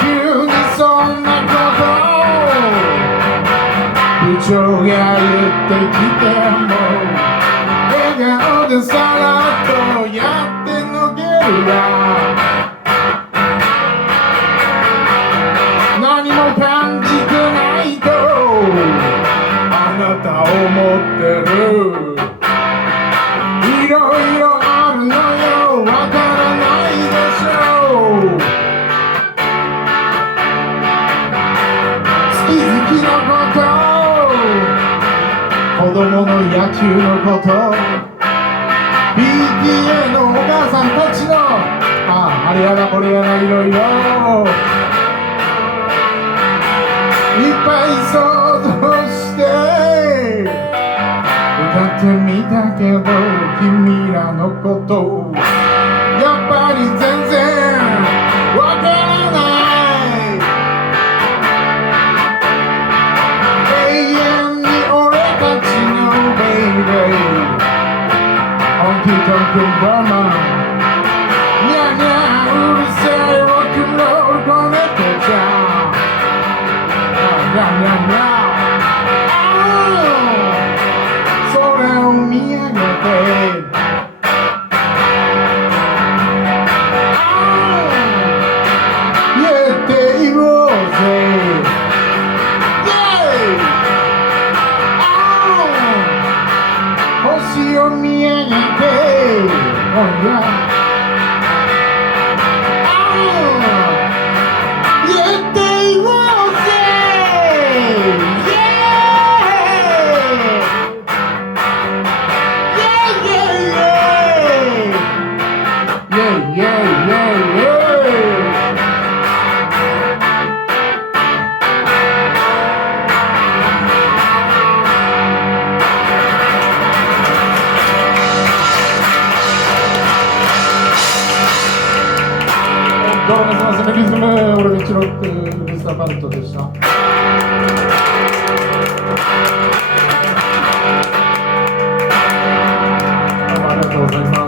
急にそんなこと部長が言ってきても笑顔でさらっとやってのけるわ。何も感じてないとあなた思ってる。いろいろあるのよ、わからないでしょう。好き好きのこと、子供の野球のこと、 PTA のお母さんたちのあれやなこれやないろいろいっぱい想像して歌ってみたけど、君らのことやっぱり全然わからない。永遠に俺たちのベイベー本気とくばまニャニャうるせえロックンロールこねてちゃニャニャニャそれを見上げて言って言おうぜ。星を見上げて、oh yeah. 言って言おうぜ。どうもすいません、リズム俺ミチロックルースターパレットでした。どうもありがとうございます。